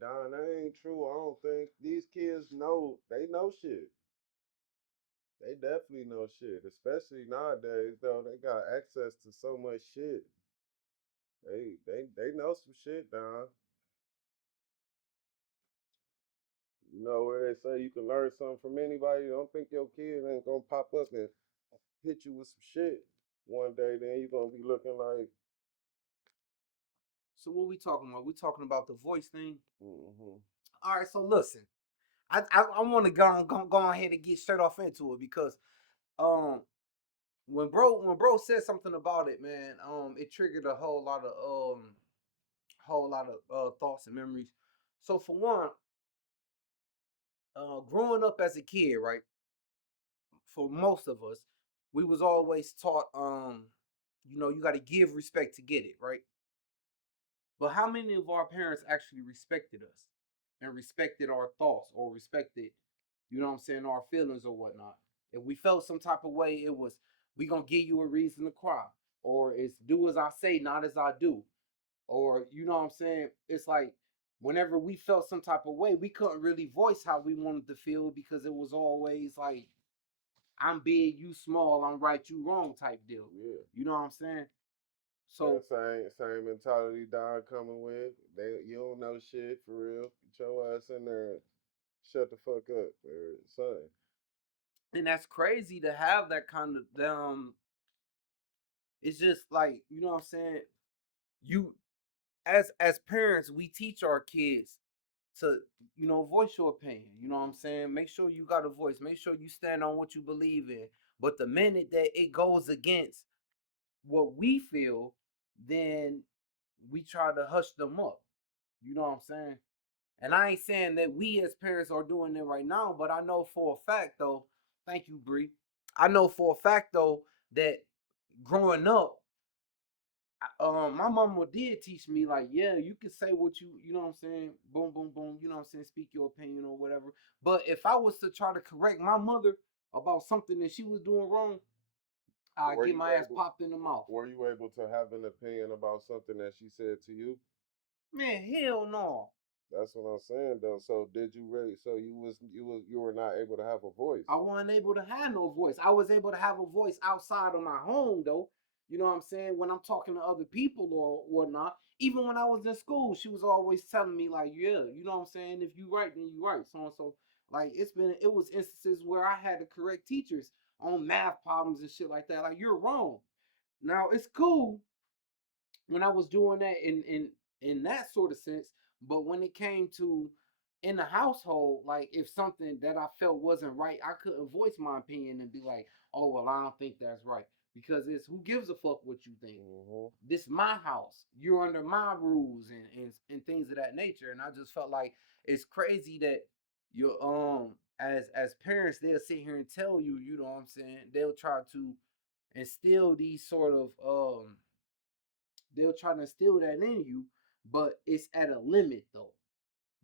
Don, that ain't true. I don't think these kids know. They know shit. They definitely know shit. Especially nowadays, though, they got access to so much shit. They know some shit, Don. You know where they say you can learn something from anybody. Don't think your kid ain't gonna pop up and hit you with some shit one day. Then you gonna be looking like, So what we talking about? We talking about the voice thing. mm-hmm. All right. So listen, I want to go ahead and get straight off into it because um when bro said something about it, man, it triggered a whole lot of thoughts and memories. So for one, growing up as a kid, right? For most of us, we was always taught, you got to give respect to get it, right? But how many of our parents actually respected us and respected our thoughts or respected, our feelings or whatnot? If we felt some type of way, it was, we gonna give you a reason to cry, or it's do as I say, not as I do, or it's like whenever we felt some type of way, we couldn't really voice how we wanted to feel because it was always like I'm big, you small, I'm right, you wrong type deal. Yeah. You know what I'm saying? That So same mentality Don coming with. You don't know shit for real. Get your ass in there and shut the fuck up, or son. and that's crazy to have that kind of it's just like, you as parents, we teach our kids to, voice your opinion. You know what I'm saying? Make sure you got a voice. Make sure you stand on what you believe in. But the minute that it goes against what we feel, then we try to hush them up. You know what I'm saying? And I ain't saying that we as parents are doing it right now, but I know for a fact though, thank you, Bree. I know for a fact though that growing up, my mama did teach me like, yeah, you can say what you know what I'm saying, boom, boom, boom, you know what I'm saying, speak your opinion or whatever. But if I was to try to correct my mother about something that she was doing wrong, I Were get you my ass able? popped in the mouth. Were you able to have an opinion about something that she said to you? Man, hell no. That's what I'm saying though. So did you really? So you were not able to have a voice. I wasn't able to have no voice. I was able to have a voice outside of my home though. You know what I'm saying? When I'm talking to other people or whatnot. Even when I was in school, she was always telling me like, yeah, you know what I'm saying? If you right, then you right. So and so. Like it was instances where I had to correct teachers on math problems and shit like that. Like you're wrong. Now it's cool when I was doing that in that sort of sense. But when it came to in the household, like if something that I felt wasn't right, I couldn't voice my opinion and be like, "Oh well, I don't think that's right," because it's who gives a fuck what you think. Mm-hmm. This my house. You're under my rules and things of that nature. And I just felt like it's crazy that you as parents they'll sit here and tell you, you know what I'm saying? They'll try to instill these sort of they'll try to instill that in you, but it's at a limit though.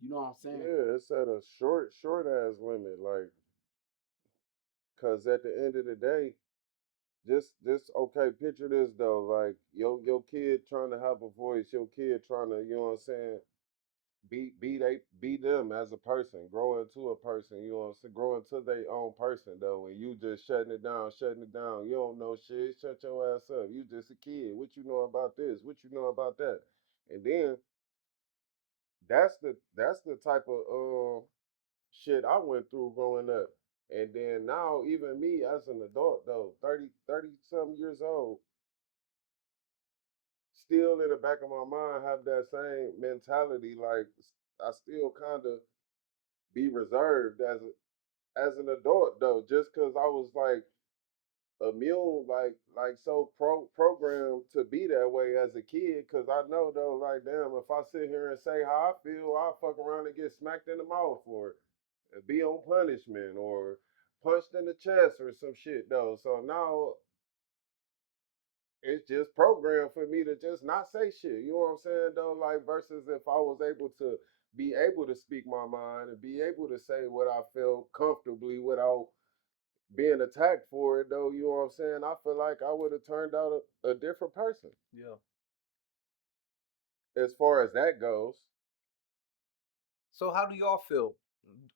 You know what I'm saying? Yeah, it's at a short ass limit. Like, cause at the end of the day, just okay. Picture this though. Like your kid trying to have a voice. Your kid trying to, you know what I'm saying, be them as a person, grow into a person, you know what I'm saying, grow into their own person though, and you just shutting it down. You don't know shit. Shut your ass up. You just a kid. What you know about this? What you know about that? And then that's the type of shit I went through growing up. And then now even me as an adult though, 30 some years old, still in the back of my mind have that same mentality. Like I still kind of be reserved as an adult though, just because I was like immune, like so programmed to be that way as a kid. Because I know though, like damn, if I sit here and say how I feel, I'll fuck around and get smacked in the mouth for it, be on punishment or punched in the chest or some shit though. So now it's just programmed for me to just not say shit. You know what I'm saying though? Like versus if I was able to be able to speak my mind and be able to say what I felt comfortably without being attacked for it though, you know what I'm saying? I feel like I would have turned out a different person Yeah. as far as that goes. So how do y'all feel?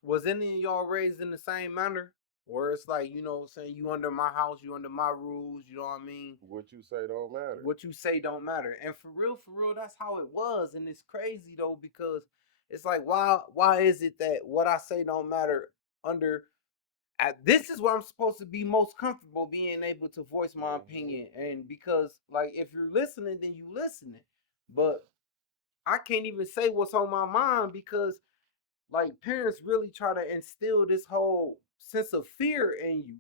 Was any of y'all raised in the same manner? Or it's like, you know, saying you under my house, you under my rules, you know what I mean? What you say don't matter. What you say don't matter. And for real, that's how it was. And it's crazy though, because it's like why is it that what I say don't matter under this is where I'm supposed to be most comfortable being able to voice my Mm-hmm. opinion. And because like if you're listening, then you listening. But I can't even say what's on my mind because like parents really try to instill this whole sense of fear in you.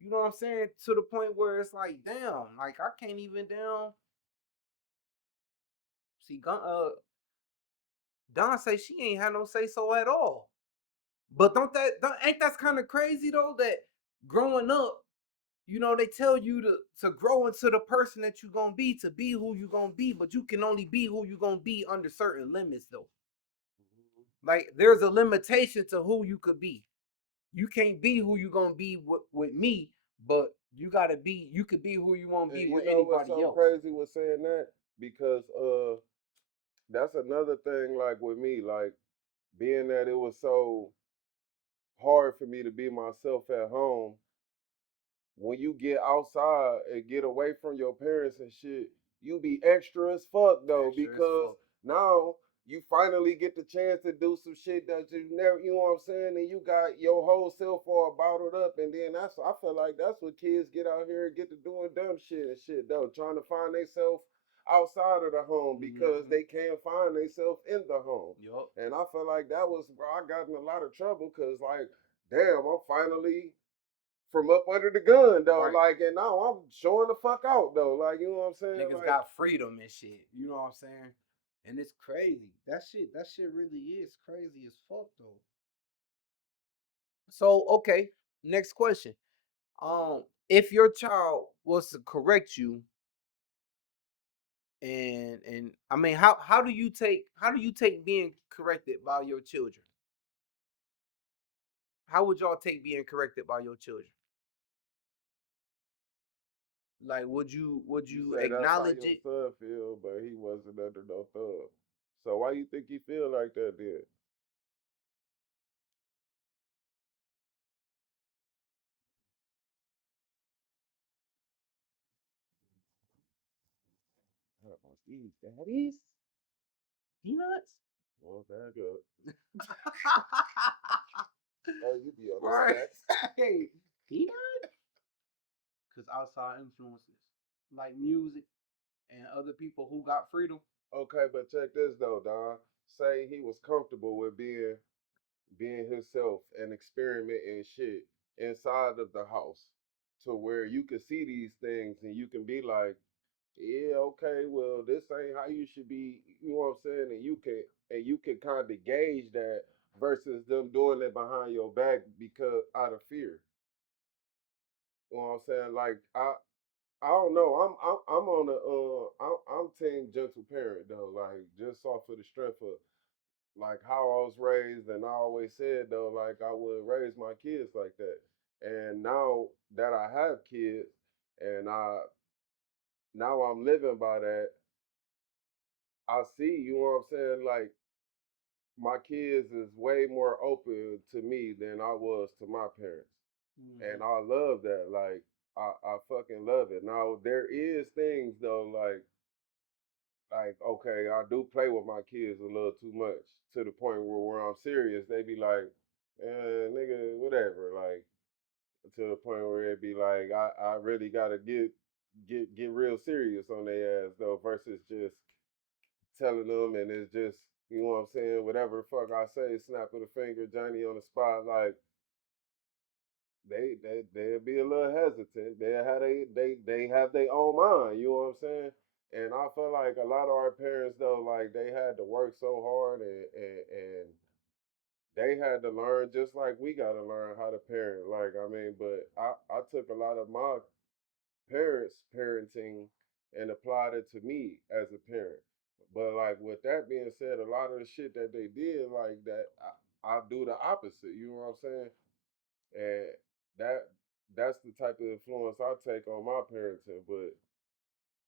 You know what I'm saying? To the point where it's like, damn, like I can't even down. See, Don say she ain't had no say so at all. But ain't that's kind of crazy though that growing up, you know, they tell you to grow into the person that you gonna be, to be who you gonna be, but you can only be who you gonna be under certain limits though. Like there's a limitation to who you could be. You can't be who you gonna be with me, but you could be who you want to And be you with know what's anybody so else. crazy with saying that? Because that's another thing like with me, like being that it was so hard for me to be myself at home, when you get outside and get away from your parents and shit, you be extra as fuck though, Extra as because fuck. now you finally get the chance to do some shit that you never, you know what I'm saying, and you got your whole self all bottled up, and then I feel like that's what kids get out here and get to doing dumb shit and shit though, trying to find themselves outside of the home because Mm-hmm. they can't find themselves in the home. Yup. And I feel like that was where I got in a lot of trouble because like, damn, I'm finally from up under the gun though. Right. Like, and now I'm showing the fuck out though. Like, you know what I'm saying? Niggas Like, got freedom and shit. You know what I'm saying? And it's crazy. That shit really is crazy as fuck though. So okay, next question. If your child was to correct you, and I mean, how do you take being corrected by your children? How would y'all take being corrected by your children? Like, you you say that's how acknowledge your it? son feel, but he wasn't under no thumb. So why you think he feel like that then? I want these daddies. Peanuts? Well, that good. Oh, you be on the Right. snacks. Hey, peanuts? Because outside influences like music and other people who got freedom. Okay, but check this though, Don. Say he was comfortable with being himself and experimenting shit inside of the house to where you can see these things and you can be like, yeah, okay, well, this ain't how you should be, you know what I'm saying? And you can kind of gauge that versus them doing it behind your back because out of fear. You know what I'm saying? Like I don't know. I'm on the I'm team gentle parent though. Like just off of the strength of like how I was raised, and I always said though, like I would raise my kids like that. And now that I have kids, and now I'm living by that, I see. You know what I'm saying? Like my kids is way more open to me than I was to my parents, Mm-hmm. and I love that. Like I fucking love it. Now there is things though, like okay, I do play with my kids a little too much to the point where I'm serious, they be like, nigga, whatever. Like to the point where it be like, I really gotta get real serious on their ass though, versus just telling them and it's just you know what I'm saying, whatever the fuck I say, snap of the finger, Johnny on the spot, like they'll be a little hesitant. They have their own mind. You know what I'm saying? And I feel like a lot of our parents though, like they had to work so hard and they had to learn just like we got to learn how to parent. Like I mean, but I took a lot of my parents' parenting and applied it to me as a parent. But like with that being said, a lot of the shit that they did like that, I do the opposite. You know what I'm saying? And that that's the type of influence I take on my parenting. But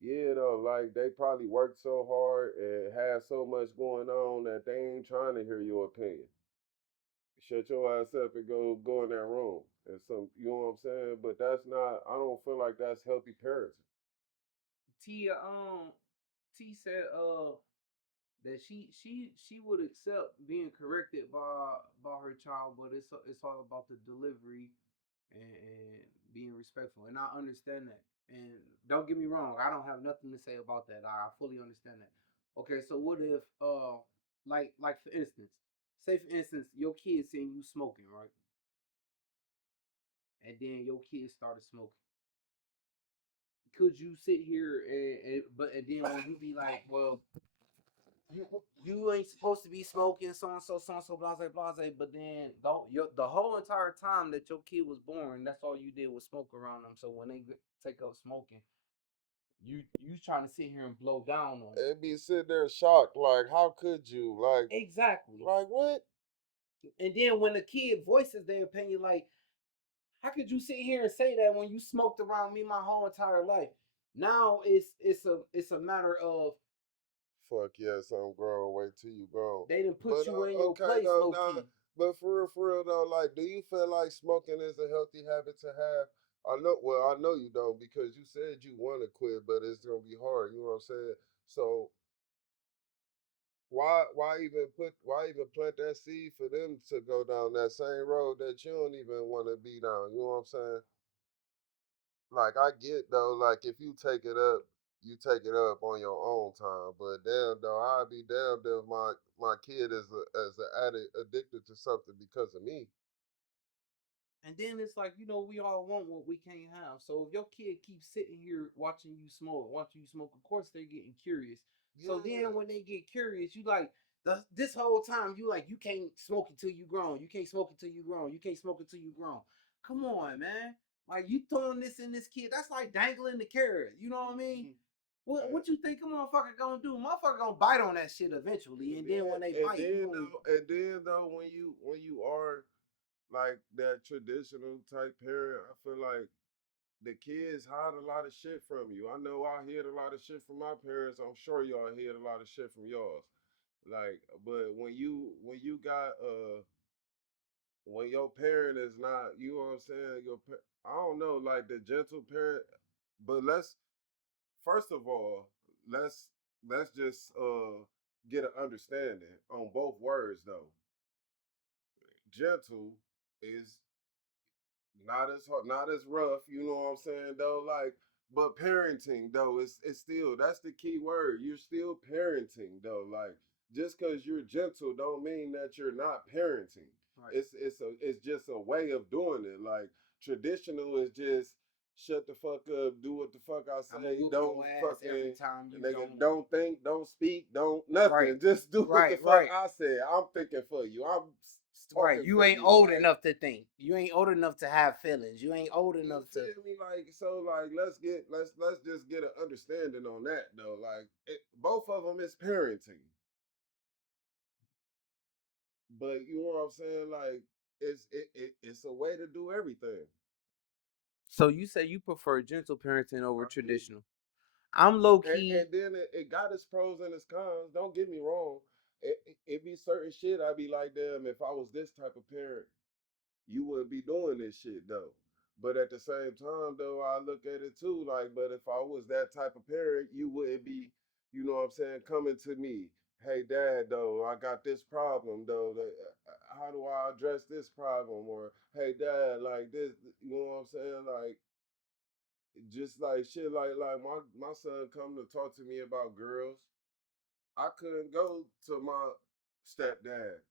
Yeah, though, like they probably worked so hard and had so much going on that they ain't trying to hear your opinion. Shut your ass up and go in that room. And some, you know what I'm saying? But that's not. I don't feel like that's healthy parenting. T T said that she would accept being corrected by her child, but it's all about the delivery and being respectful. And I understand that. And don't get me wrong, I don't have nothing to say about that. I fully understand that. Okay, so what if like for instance, say for instance, your kid seeing you smoking, right? And then your kid started smoking. Could you sit here and then when you be like, well, you ain't supposed to be smoking, so and so, blase, blase. But then the whole entire time that your kid was born, that's all you did was smoke around them. So when they take up smoking, you trying to sit here and blow down on them. It be sitting there shocked, like, how could you? Exactly. Like what? And then when the kid voices their opinion, like, how could you sit here and say that when you smoked around me my whole entire life? Now it's a matter of Fuck yes, I'm grown. Wait till you grown. they didn't put But you in your okay place, though, low nah. key. But for real though, like, do you feel like smoking is a healthy habit to have? I know. Well, I know you don't because you said you want to quit, but it's gonna be hard. You know what I'm saying? So why even plant that seed for them to go down that same road that you don't even want to be down? You know what I'm saying? Like I get though, like if you take it up, you take it up on your own time. But damn though, I'd be damned if my kid is an addict addicted to something because of me. And then it's like, we all want what we can't have. So if your kid keeps sitting here watching you smoke, of course they're getting curious. So Yeah. then when they get curious, you like this whole time you like you can't smoke until you grown. You can't smoke until you grown. You can't smoke until you grown. Come on, man. Like you throwing this in this kid, that's like dangling the carrot. You know what I mean? What you think a motherfucker gonna do? Motherfucker gonna bite on that shit eventually, and then when they bite, you gonna And then though, when you are like that traditional type parent, I feel like the kids hide a lot of shit from you. I know I hid a lot of shit from my parents. I'm sure y'all hid a lot of shit from yours. Like, but when you got when your parent is not, you know what I'm saying? I don't know, like the gentle parent. But first of all, let's let's just get an understanding on both words though. Gentle is not as hard, not as rough. You know what I'm saying though. Like, but parenting though, it's still that's the key word. You're still parenting though. Like, just because you're gentle don't mean that you're not parenting. right. It's just a way of doing it. Like traditional is just shut the fuck up, do what the fuck I I'm gonna say, whoop don't your ass every fucking time you nigga, don't. don't think, don't speak, don't Right, nothing. Just do what the right, fuck right. I said. I'm thinking for you. I'm Right. talking You for ain't you. old Like enough to think. You ain't old enough to have feelings. You ain't old you enough to. feel me? Like so, like let's just get an understanding on that though. Like both of them is parenting, but you know what I'm saying? Like it's a way to do everything. So you say you prefer gentle parenting over I do. traditional. I'm low And key. then it got its pros and its cons. Don't get me wrong. It be certain shit I be like, damn, if I was this type of parent, you wouldn't be doing this shit though. But at the same time though, I look at it too, like, but if I was that type of parent, you wouldn't be, you know what I'm saying, coming to me. Hey dad though, I got this problem though. How do I address this problem? Or hey dad, like this, you know what I'm saying? Like just like shit like my son come to talk to me about girls. I couldn't go to my stepdad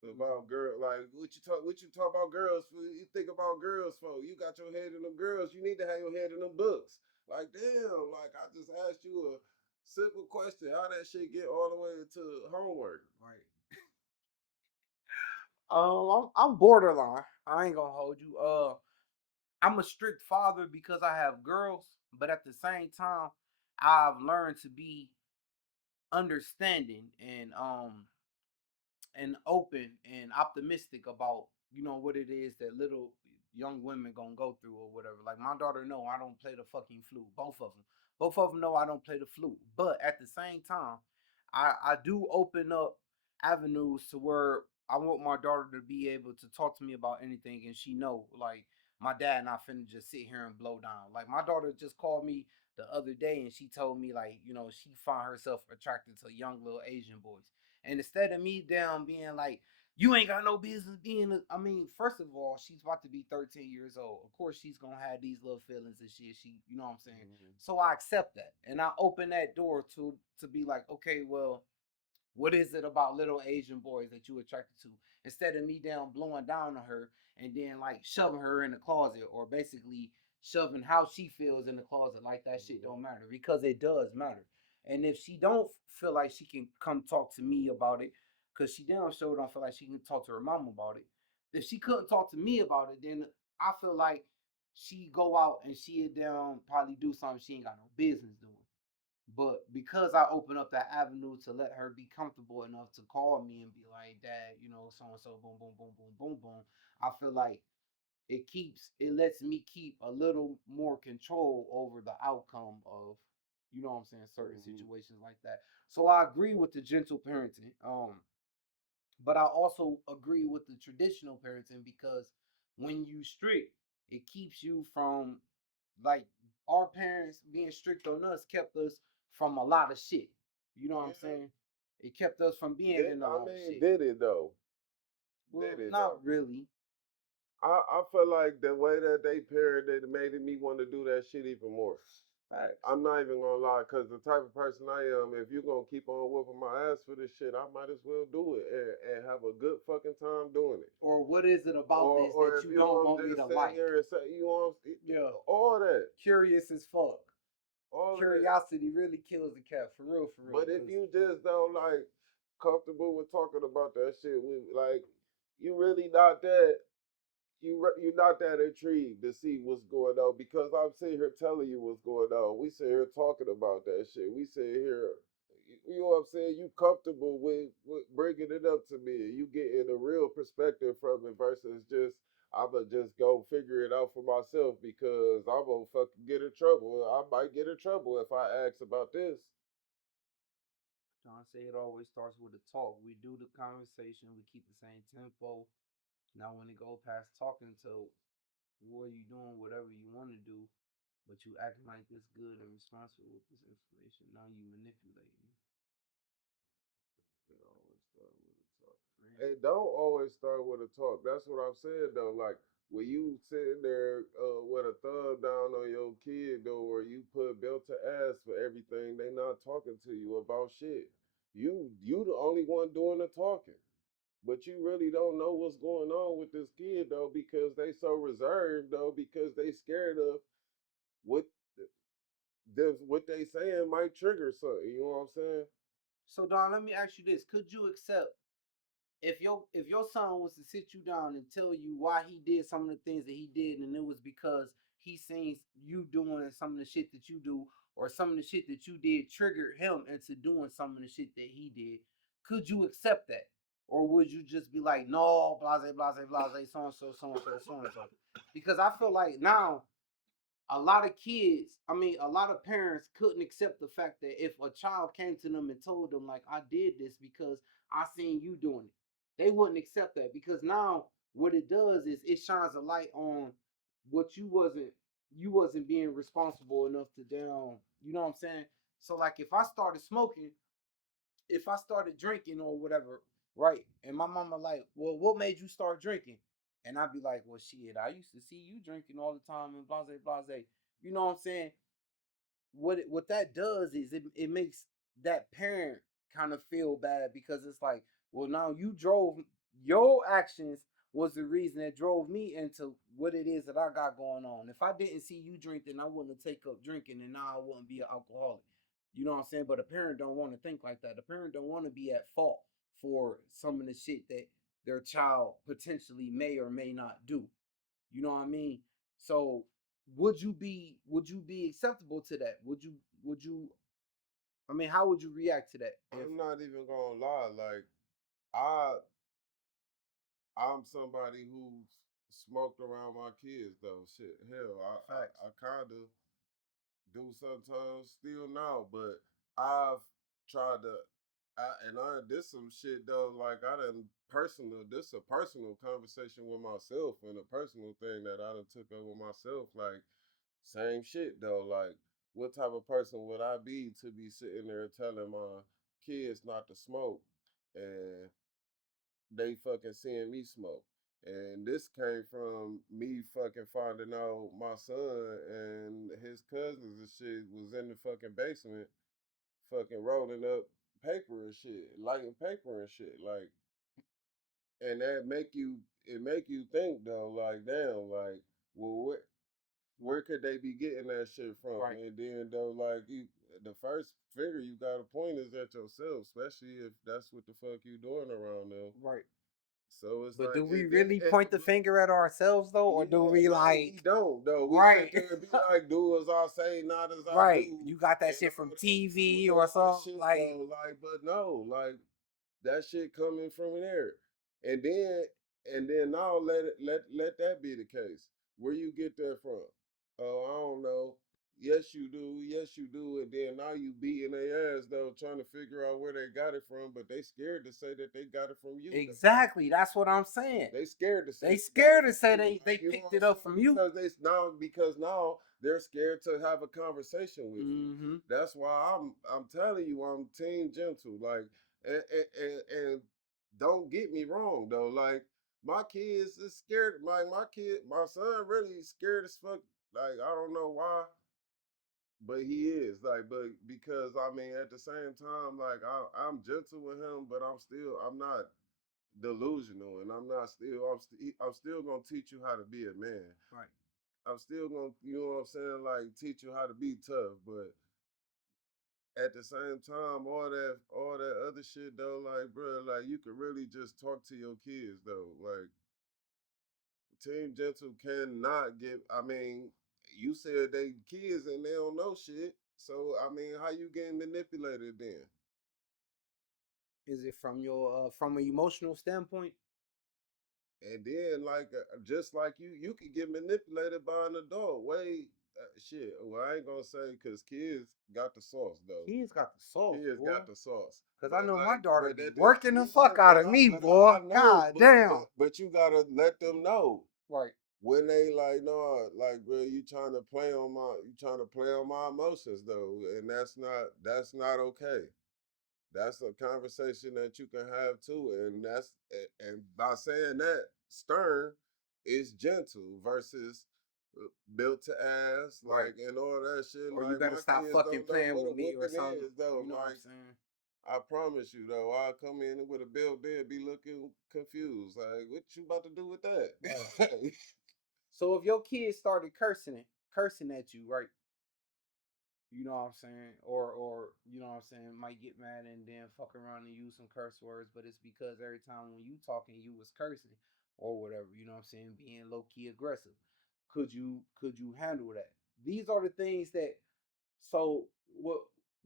about girl, like what you talk about girls for? You think about girls for? You got your head in them girls. You need to have your head in them books. Like damn, like I just asked you a simple question. How that shit get all the way to homework? Right. I'm borderline. I ain't gonna hold you. I'm a strict father because I have girls, but at the same time, I've learned to be understanding and open and optimistic about what it is that little young women gonna go through or whatever. Like my daughter, no, I don't play the fucking flute, both of them. Both of them know I don't play the flute. But at the same time, I do open up avenues to where I want my daughter to be able to talk to me about anything, and she know like my dad not finna just sit here and blow down. Like my daughter just called me the other day and she told me like she find herself attracted to young little Asian boys, and instead of me down being like you ain't got no business being I mean, first of all, she's about to be 13 years old. Of course, she's gonna have these little feelings and shit. You know what I'm saying? Mm-hmm. So I accept that, and I open that door to be like, okay, well, what is it about little Asian boys that you attracted to? Instead of me down blowing down on her and then like shoving her in the closet or basically shoving how she feels in the closet, like that shit don't matter because it does matter. And if she don't feel like she can come talk to me about it, because she damn sure don't feel like she can talk to her mom about it. If she couldn't talk to me about it, then I feel like she go out and she down probably do something she ain't got no business doing. But because I open up that avenue to let her be comfortable enough to call me and be like, Dad, so and so, boom, boom, boom, boom, boom, boom, I feel like it lets me keep a little more control over the outcome of, what I'm saying, certain Mm-hmm. situations like that. So I agree with the gentle parenting. But I also agree with the traditional parenting because when you strict, it keeps you from like our parents being strict on us kept us from a lot of shit. You know what I'm Yeah. saying? It kept us from being in a I lot of mean, shit. did it though? Well, Did it not though? really. I feel like the way that they parented made me want to do that shit even more. Facts. I'm not even gonna lie, cause the type of person I am, if you're gonna keep on whooping my ass for this shit, I might as well do it and have a good fucking time doing it. Or what is it about this Or that if you you don't want want to me to just sit like? here and say you want Yeah. all that, Curious as fuck. all of that. Curiosity really kills the cat for real, for real. But if Cause you just don't like comfortable with talking about that shit, with like you really not that you're not that intrigued to see what's going on because I'm sitting here telling you what's going on. We sit here talking about that shit. We sit here, you know what I'm saying? You comfortable with bringing it up to me. And you getting a real perspective from it versus just I'ma just go figure it out for myself because I'm gonna fucking get in trouble. I might get in trouble if I ask about this. John say it always starts with a talk. We do the conversation, we keep the same tempo. Now when it go past talking to what are you doing, whatever you want to do, but you acting like this good and responsible with this information. Now you manipulating. It always start with a talk. It don't always start with a talk. That's what I'm saying though. Like when you sitting there with a thumb down on your kid though, or you put belt to ass for everything, they not talking to you about shit. You the only one doing the talking. But you really don't know what's going on with this kid though, because they so reserved though, because they scared of what what they saying might trigger something. You know what I'm saying? So Don, let me ask you this: could you accept if your son was to sit you down and tell you why he did some of the things that he did, and it was because he seen you doing some of the shit that you do, or some of the shit that you did triggered him into doing some of the shit that he did? Could you accept that, or would you just be like, no, blase, blase, blase, so and so, so and so, so and so? Because I feel like now a lot of kids, I mean, a lot of parents couldn't accept the fact that if a child came to them and told them, like, I did this because I seen you doing it, they wouldn't accept that because now what it does is it shines a light on what you wasn't being responsible enough to down, you know what I'm saying? So like if I started smoking, if I started drinking or whatever, right? And my mama like, well, what made you start drinking? And I'd be like, well, shit, I used to see you drinking all the time and blase blase. You know what I'm saying? What that does is it makes that parent kind of feel bad because it's like, well, now you drove your actions was the reason that drove me into what it is that I got going on. If I didn't see you drink, then I wouldn't have take up drinking, and now I wouldn't be an alcoholic. You know what I'm saying? But a parent don't want to think like that. The parent don't want to be at fault for some of the shit that their child potentially may or may not do. You know what I mean? So would you be acceptable to that? Would you I mean, how would you react to that? If I'm not even gonna lie. Like I I'm somebody who's smoked around my kids though. Shit, hell, facts. I kind of do sometimes still now, but I've tried to. This some shit though. Like I done personal. This a personal conversation with myself and a personal thing that I done took up with myself. Like same shit though. Like what type of person would I be to be sitting there telling my kids not to smoke, and they fucking seeing me smoke. And this came from me fucking finding out my son and his cousins and shit was in the fucking basement, fucking rolling up paper and shit, lighting paper and shit. Like, and that make you think though, like, damn, like, well, where could they be getting that shit from? Right. And then though, like, the first finger you gotta point is at yourself, especially if that's what the fuck you doing around them. Right. So it's But like, do we and then, really point the finger at ourselves though, or do we no, we like don't though. We right? sit there and be like, do as I say, not as I Right. do, You got that and shit from all TV that or real something shit like though. Like, but no, like that shit coming from there, and then now let that be the case. Where you get that from? Oh, I don't know. Yes, you do. Yes, you do. And then now you beating their ass though, trying to figure out where they got it from, but they scared to say that they got it from you. exactly. That's what I'm saying. They scared to say They they got scared it to from say you. they Like, you know picked what it I'm up saying? from you. Because now they're scared to have a conversation with you. Mm-hmm. That's why I'm telling you I'm team gentle. Like and don't get me wrong though. Like my kids is scared. Like my son really scared as fuck. Like I don't know why, but he is like, but because I mean, at the same time, like I'm gentle with him, but I'm not delusional, and I'm still gonna teach you how to be a man. Right. I'm still gonna, you know what I'm saying, like teach you how to be tough, but at the same time, all that other shit though, like bro, like you could really just talk to your kids though, like Team Gentle cannot get. I mean, you said they kids and they don't know shit. So I mean, how you getting manipulated then? Is it from an emotional standpoint? And then just like you could get manipulated by an adult. Way shit. Well, I ain't gonna say because kids got the sauce though. Kids got the sauce, Kids boy. got the sauce. Cause I But know my like, daughter but be that working the yeah, fuck out of me, boy. I know, God damn. but you gotta let them know Right. when they like no, like bro, you trying to play on my emotions though, and that's not okay. That's a conversation that you can have too, and by saying that, stern is gentle versus built to ass, Right. like and all that shit. Or you Like better my stop kids fucking don't know playing what a with me or whooping something. is though. You know what I'm Like saying? I promise you though, I'll come in with a bill, they'll be looking confused. Like what you about to do with that? Right. So if your kids started cursing at you, right? You know what I'm saying? Or you know what I'm saying, might get mad and then fuck around and use some curse words, but it's because every time when you talking you was cursing or whatever, you know what I'm saying, being low key aggressive. Could you handle that? These are the things that so what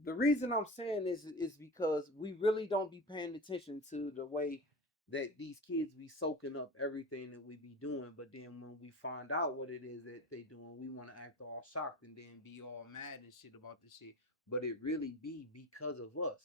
the reason I'm saying is because we really don't be paying attention to the way that these kids be soaking up everything that we be doing, but then when we find out what it is that they doing, we want to act all shocked and then be all mad and shit about the shit. But it really be because of us.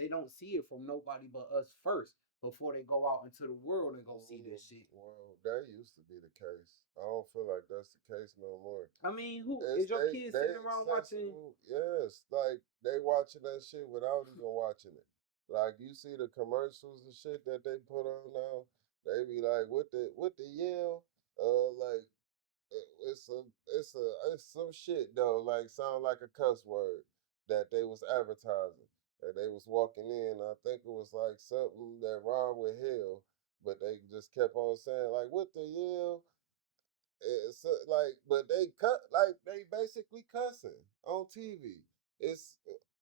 They don't see it from nobody but us first before they go out into the world and go see this shit. Well, that used to be the case. I don't feel like that's the case no more. I mean, who It's is your kids they sitting around watching? accessible. Yes, like they watching that shit without even watching it. Like you see the commercials and shit that they put on now. They be like, what the yell? Like it's some shit though. Like sound like a cuss word that they was advertising. And they was walking in. I think it was like something that rhymed with hell, but they just kept on saying like, what the hell? It's like, but they cut like they basically cussing on TV. It's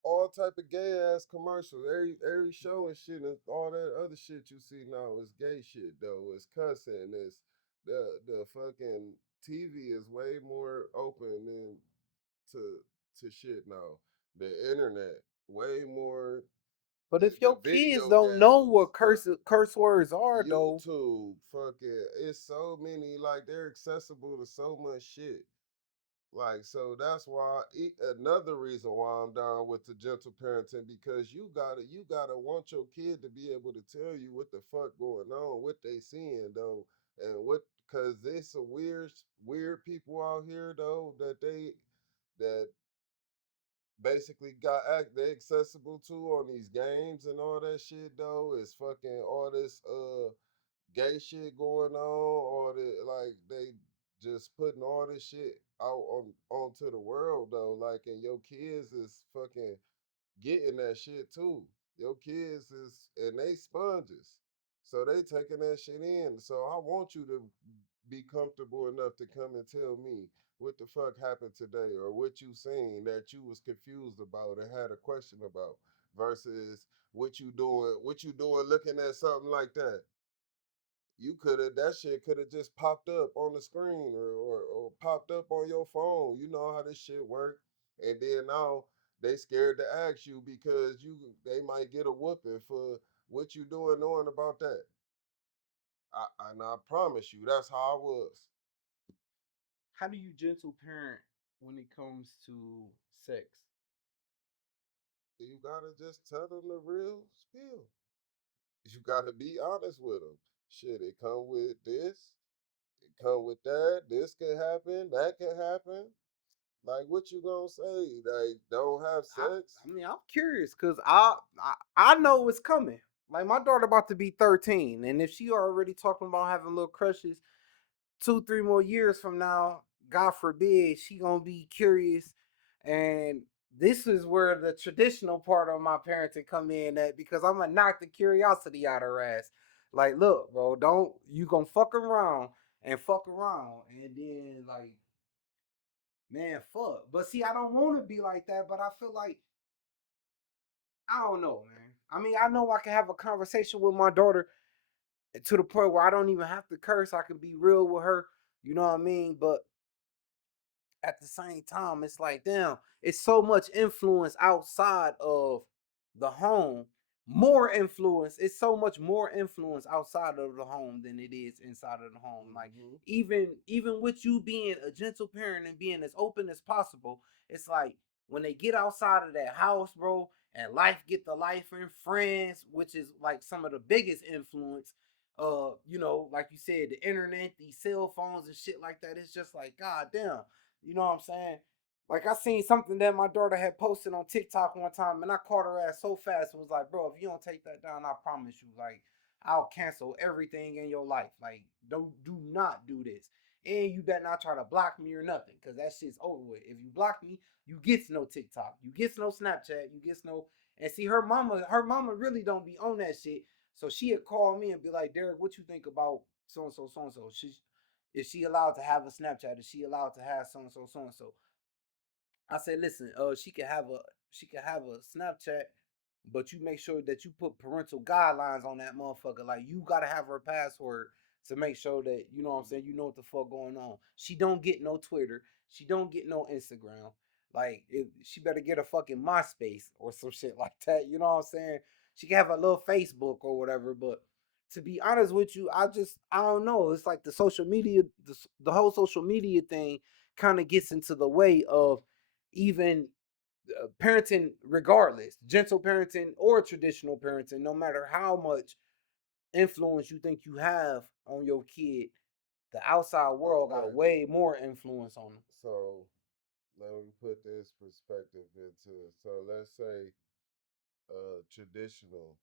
all type of gay ass commercials. Every show and shit and all that other shit you see now is gay shit though. It's cussing. It's the fucking TV is way more open than to shit now. The internet way more. But if The your kids video don't know games, what curse words are, though, YouTube, fucking, it's so many, like they're accessible to so much shit. Like, so that's why another reason why I'm down with the gentle parenting, because you gotta want your kid to be able to tell you what the fuck going on, what they seeing though, and what, cause there's some weird people out here though that basically got they accessible to on these games and all that shit though. Is fucking all this gay shit going on, or the like they just putting all this shit out onto the world though. Like, and your kids is fucking getting that shit too. Your kids is, and they sponges. So they taking that shit in. So I want you to be comfortable enough to come and tell me what the fuck happened today, or what you seen that you was confused about and had a question about, versus what you doing looking at something like that. You could have, that shit could have just popped up on the screen, or popped up on your phone. You know how this shit work. And then now they scared to ask you because they might get a whooping for what you doing knowing about that. And I promise you, that's how I was. How do you gentle parent when it comes to sex? You gotta just tell them the real spiel. You gotta be honest with them. Shit, it come with this, it come with that. This can happen, that can happen. Like, what you gonna say? Like, don't have I, sex? I mean, I'm curious because I know it's coming. Like my daughter about to be 13, and if she already talking about having little crushes, 2, 3 more years from now, God forbid, she gonna be curious, and this is where the traditional part of my parenting come in at because I'm gonna knock the curiosity out of her ass. Like, look, bro, don't you gonna fuck around, and then like, man, fuck. But see, I don't want to be like that, but I feel like I don't know, man. I mean, I know I can have a conversation with my daughter to the point where I don't even have to curse. I can be real with her. You know what I mean? But at the same time, it's like, damn, it's so much influence outside of the home. More influence. It's so much more influence outside of the home than it is inside of the home. Like Mm-hmm. even with you being a gentle parent and being as open as possible, it's like when they get outside of that house, bro, and life get the life and friends, which is like some of the biggest influence. Like you said, the internet, these cell phones and shit like that. It's just like, god damn, you know what I'm saying? Like I seen something that my daughter had posted on TikTok one time, and I caught her ass so fast. It was like, bro, if you don't take that down, I promise you, like, I'll cancel everything in your life. Like, do not do this, and you better not try to block me or nothing, cause that shit's over with. If you block me, you gets no TikTok, you gets no Snapchat, you gets no. And see, her mama really don't be on that shit. So she'd call me and be like, Derek, what you think about so and so, so and so? Is she allowed to have a Snapchat? Is she allowed to have so and so, so and so? I said, listen, she can have a Snapchat, but you make sure that you put parental guidelines on that motherfucker. Like you gotta have her password to make sure that you know what I'm saying. You know what the fuck going on. She don't get no Twitter. She don't get no Instagram. Like she better get a fucking MySpace or some shit like that. You know what I'm saying? She can have a little Facebook or whatever, but to be honest with you, I don't know. It's like the social media, the whole social media thing kind of gets into the way of even parenting, regardless, gentle parenting or traditional parenting, no matter how much influence you think you have on your kid, the outside world got a Okay. way more influence on them. So let me put this perspective into it. So let's say traditional,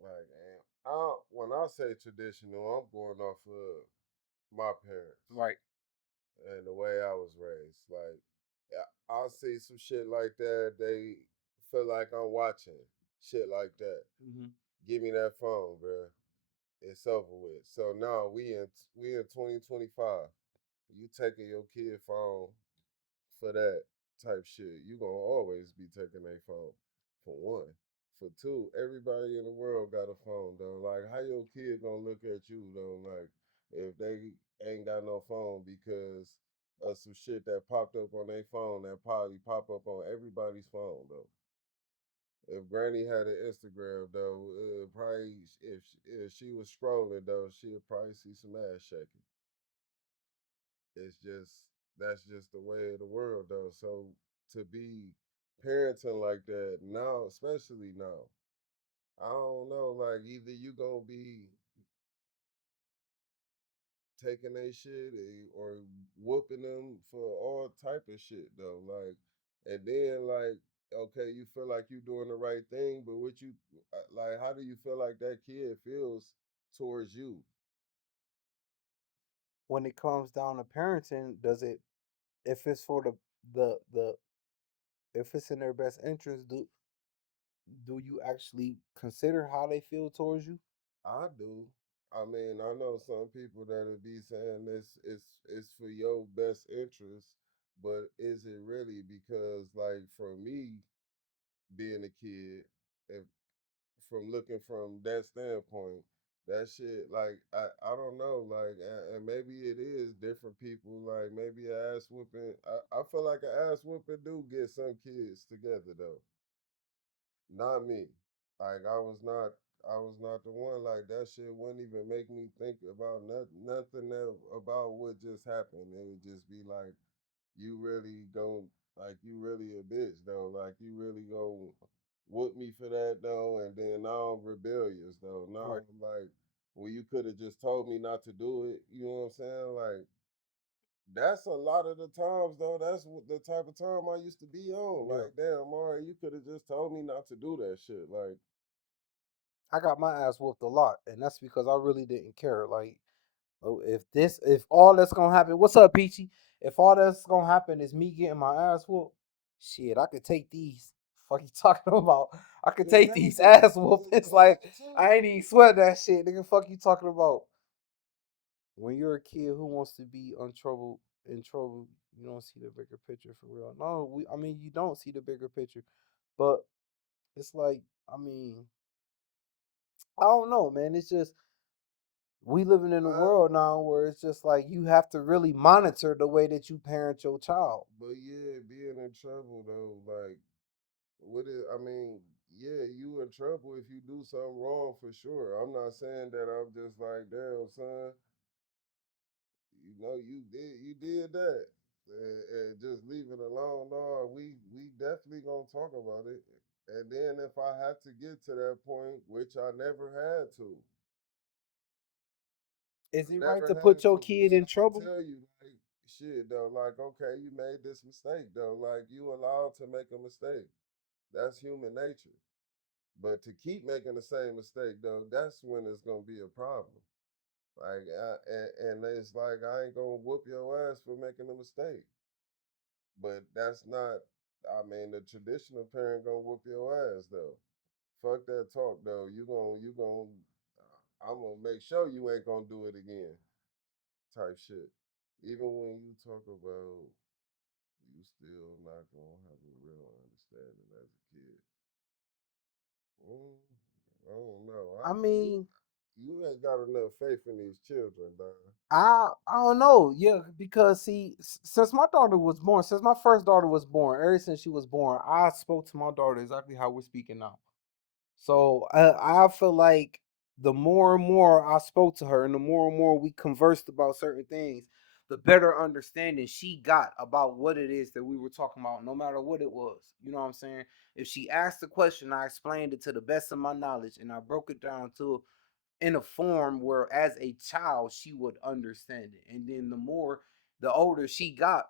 like, and when I say traditional, I'm going off of my parents Right. and the way I was raised. Like, I'll see some shit like that. They feel like I'm watching shit like that. Mm-hmm. Give me that phone, bro. It's over with. So now we in 2025. You taking your kid phone for that type shit. You gonna always be taking their phone, for one. For two, everybody in the world got a phone though. Like, how your kid gonna look at you though? Like, if they ain't got no phone because of some shit that popped up on their phone that probably pop up on everybody's phone though. If Granny had an Instagram though, probably if she was scrolling though, she'd probably see some ass shaking. It's just that's just the way of the world though. So to be parenting like that now, especially now, I don't know. Like either you gonna be taking their shit or whooping them for all type of shit though. Like, and then like, okay, you feel like you doing the right thing, but what you like? How do you feel like that kid feels towards you? When it comes down to parenting, does it, if it's for the if it's in their best interest, do you actually consider how they feel towards you? I do. I mean, I know some people that'll be saying this it's for your best interest, but is it really? Because like for me, being a kid, if from looking from that standpoint, that shit like I don't know, like and maybe it is different people, like maybe an ass whooping. I feel like an ass whooping do get some kids together though. Not me. Like I was not the one. Like that shit wouldn't even make me think about nothing about what just happened. It would just be like you really gon' like you really a bitch though. Like you really gon' whoop me for that though. And then now I'm rebellious though. Now Right. I'm like, well, you could have just told me not to do it. You know what I'm saying? Like that's a lot of the times though. That's the type of time I used to be on. Yeah. Like, damn, Mari, you could have just told me not to do that shit. Like, I got my ass whooped a lot, and that's because I really didn't care. Like, oh, if all that's gonna happen, what's up, Peachy? If all that's gonna happen is me getting my ass whooped, shit, I could take these. Fuck you talking about? I could take these exactly, ass whoopings. Like, I ain't even sweat that shit, nigga. Fuck you talking about? When you're a kid who wants to be in trouble, you don't see the bigger picture for real. No, I mean, you don't see the bigger picture, but it's like, I mean, I don't know, man. It's just we living in a I, world now where it's just like you have to really monitor the way that you parent your child. but yeah, being in trouble though, like, what is? I mean, yeah, you in trouble if you do something wrong for sure. I'm not saying that I'm just like, damn, son, you know, you did that, and just leave it alone. No, we definitely gonna talk about it. And then if I have to get to that point, which I never had to, Is it right never to had put your to. kid But in I'm gonna trouble? tell you, like, shit though, like, okay, you made this mistake though. Like, you allowed to make a mistake. That's human nature. But to keep making the same mistake though, that's when it's gonna be a problem. Like, and it's like I ain't gonna whoop your ass for making a mistake. But that's not. I mean, the traditional parent gonna whoop your ass though. Fuck that talk though. You gonna. I'm gonna make sure you ain't gonna do it again. Type shit. Even when you talk about you still not gonna have a real understanding as a kid. Mm, I don't know. I mean, You ain't got enough faith in these children, dog. I don't know. Yeah, because see, since my daughter was born, since my first daughter was born, ever since she was born, I spoke to my daughter exactly how we're speaking now. So I feel like the more and more I spoke to her, and the more and more we conversed about certain things, the better understanding she got about what it is that we were talking about, no matter what it was. You know what I'm saying? If she asked the question, I explained it to the best of my knowledge, and I broke it down to in a form where, as a child, she would understand it. And then the older she got,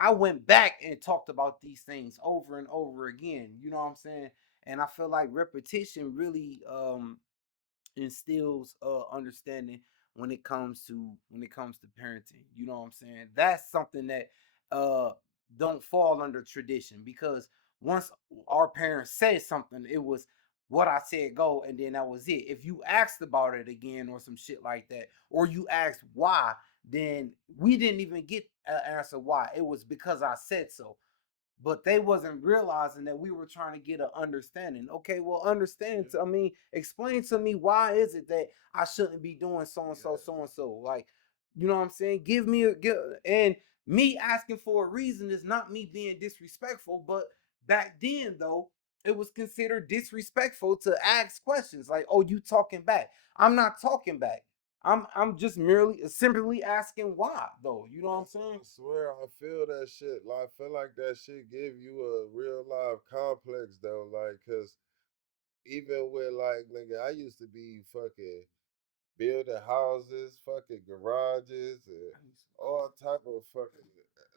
I went back and talked about these things over and over again. You know what I'm saying? And I feel like repetition really instills understanding when it comes to parenting. You know what I'm saying? That's something that uh don't fall under tradition, because once our parents said something, it was what I said go, and then that was it. If you asked about it again or some shit like that, or you asked why, then we didn't even get an answer why. It was because I said so, but they wasn't realizing that we were trying to get an understanding. Okay, well, Yeah, I mean, explain to me, why is it that I shouldn't be doing yeah, so and so? Like, you know what I'm saying? Give me a give, and me asking for a reason is not me being disrespectful, but back then though, it was considered disrespectful to ask questions like, "Oh, you talking back?" I'm not talking back. I'm just merely simply asking why though. You know what I'm saying? I swear I feel that shit. Like, I feel like that shit give you a real life complex though. Like, cause even with like nigga, I used to be fucking building houses, fucking garages, and all type of fucking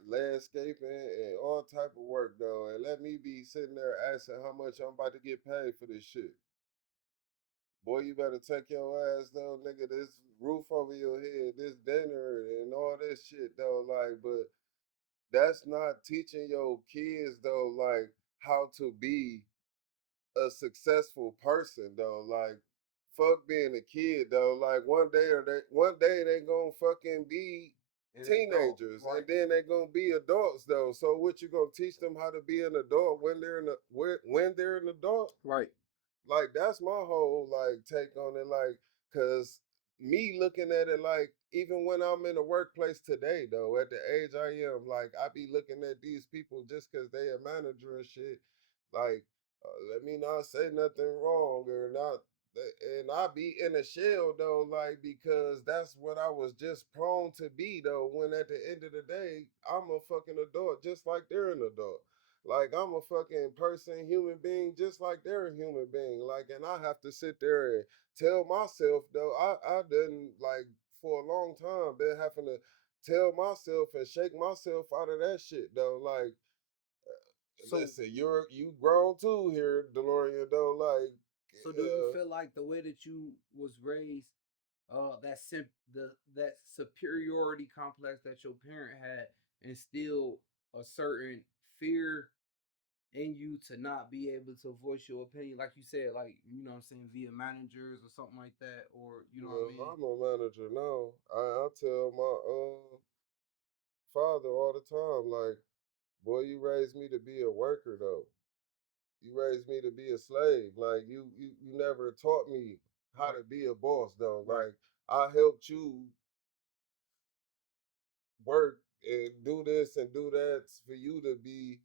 landscaping and all type of work though. And let me be sitting there asking how much I'm about to get paid for this shit. Boy, you better take your ass though, nigga. This roof over your head, this dinner, and all this shit though. Like, but that's not teaching your kids though, like how to be a successful person though. Like, fuck being a kid though. Like one day they gonna fucking be An adult, teenagers right? and then they gonna be adults though. So what you gonna teach them how to be an adult when they're when they're an adult? Right. Like that's my whole like take on it. Like, cause me looking at it like even when I'm in the workplace today though, at the age I am, like I be looking at these people just cause they a manager and shit. Like, let me not say nothing wrong or not. And I be in a shell though, like because that's what I was just prone to be though. When at the end of the day, I'm a fucking adult, just like they're an adult. Like I'm a fucking person, human being, just like they're a human being. Like, and I have to sit there and tell myself though, I didn't like for a long time been having to tell myself and shake myself out of that shit though. Like, So listen, you grown too here, DeLorean though. Like, so do you feel like the way that you was raised, that superiority complex that your parent had instilled a certain fear in you to not be able to voice your opinion, like you said, like you know what I'm saying, via managers or something like that, or you know what I well, mean? I'm a manager now. I tell my father all the time, like, boy, you raised me to be a worker though. You raised me to be a slave. Like you never taught me how Right, to be a boss though. right. Like I helped you work and do this and do that for you to be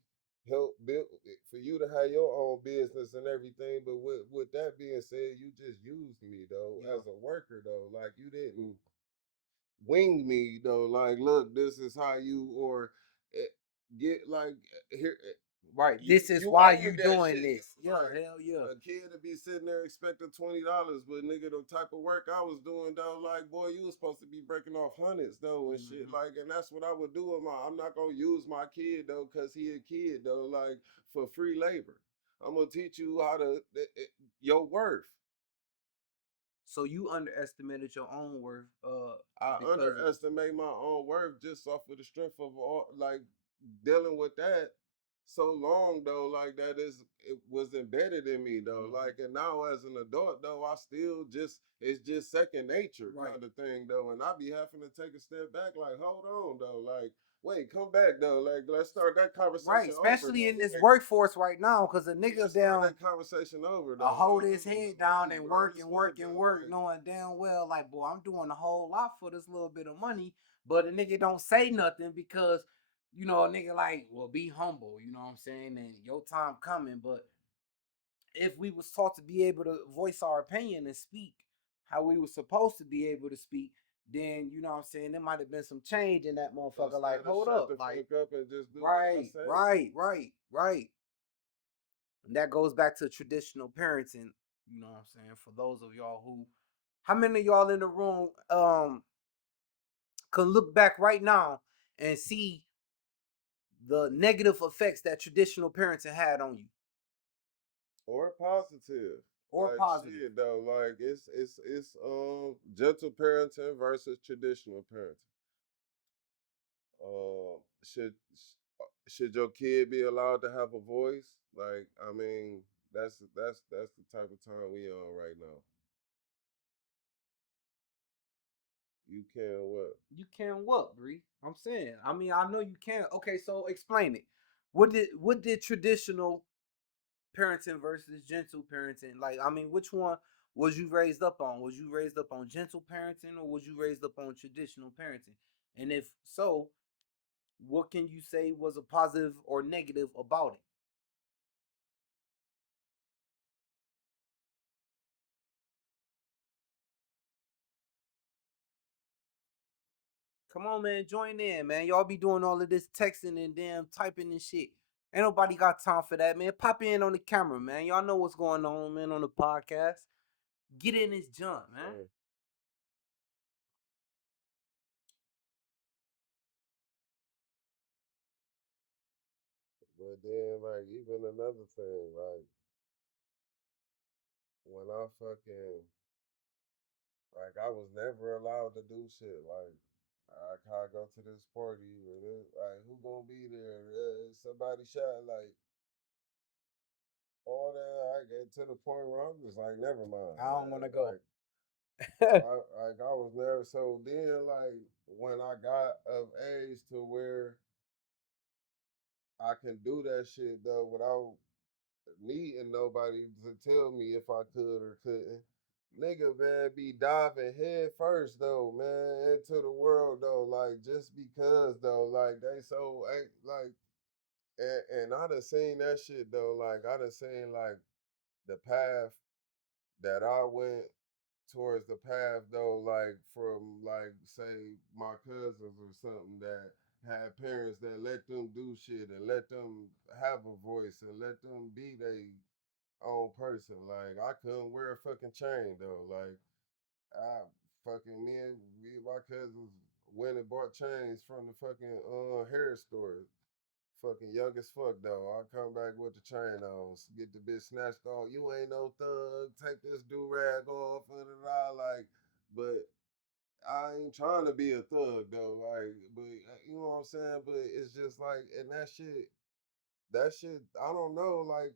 help build for you to have your own business and everything. But with that being said, you just used me though Yeah. as a worker though. Like you didn't wing me though. Like, look, this is how you or eh, get like here. Right. You This is you why you earned that doing shit. this. Yeah, Like hell yeah. a kid to be sitting there expecting $20, but nigga, the type of work I was doing though, like boy, you was supposed to be breaking off hundreds though and shit. Hmm. Like, and that's what I would do with my. I'm not gonna use my kid though, cause he a kid though, like for free labor. I'm gonna teach you how to your worth. So you underestimated your own worth, I because underestimate my own worth just off of the strength of all like dealing with that so long though, like that is it was embedded in me though. Mhm. Like and now as an adult though, I still just it's just second nature Right. kind of thing though. And I be having to take a step back, like, hold on though, like wait, come back though. Like let's start that Right, conversation over especially in though. this Like workforce right now, because a nigga let's start down that conversation over though. hold Like his I'm head I'm down I'm and grown work as and fuck work and though. work, knowing damn well, like, boy, I'm doing a whole lot for this little bit of money, but a nigga don't say nothing because, you know, a nigga like, well, be humble, you know what I'm saying, and your time coming. But if we was taught to be able to voice our opinion and speak how we were supposed to be able to speak, then you know what I'm saying, there might have been some change in that motherfucker. Like, Instead of hold shut up, the like, fuck up and just do what I right, say. right, right, right. And that goes back to traditional parenting. You know what I'm saying? For those of y'all who, how many of y'all in the room can look back right now and see the negative effects that traditional parenting had on you, Or positive. or Like positive? shit though. Like it's gentle parenting versus traditional parenting. Um should should your kid be allowed to have a voice? Like, I mean, that's the type of time we on right now. You can what? You can what, Bree? I'm saying. I mean, I know you can. Okay, so explain it. What did traditional parenting versus gentle parenting, like? I mean, which one was you raised up on? Was you raised up on gentle parenting, or was you raised up on traditional parenting? And if so, what can you say was a positive or negative about it? Come on, man, join in, man. Y'all be doing all of this texting and damn typing and shit. Ain't nobody got time for that, man. Pop in on the camera, man. Y'all know what's going on, man, on the podcast. Get in this jump, man. Hey, but then like even another thing, like when I fucking like I was never allowed to do shit like I can't go to this party or this, like who gonna be there? Somebody shot like all that. I get to the point where I'm just like, never mind. I don't want to go. Like I was never so then like when I got of age to where I can do that shit though without needing nobody to tell me if I could or couldn't. Nigga, man, be diving head first though, man, into the world though, like just because though, like they so ain't like, and I done seen that shit though, like I done seen like the path that I went towards the path though, like from like say my cousins or something that had parents that let them do shit and let them have a voice and let them be they own person. Like I couldn't wear a fucking chain though. Like I fucking me and my cousins went and bought chains from the fucking hair store. Fucking young as fuck though. I come back with the chain on, get the bitch snatched off. You ain't no thug. Take this do rag off and like. But I ain't trying to be a thug though. Like, but you know what I'm saying. But it's just like, and that shit. I don't know. Like,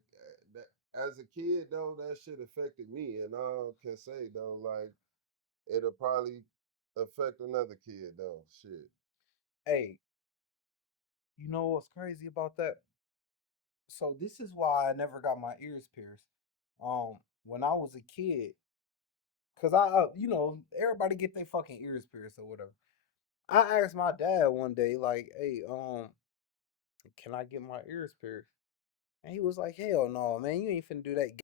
that, as a kid though, that shit affected me, and I can say though, like, it'll probably affect another kid though. Shit. Hey, you know what's crazy about that? So this is why I never got my ears pierced. When I was a kid, cause everybody get their fucking ears pierced or whatever. I asked my dad one day, like, "Hey, can I get my ears pierced?" And he was like, "Hell no, man, you ain't finna do that."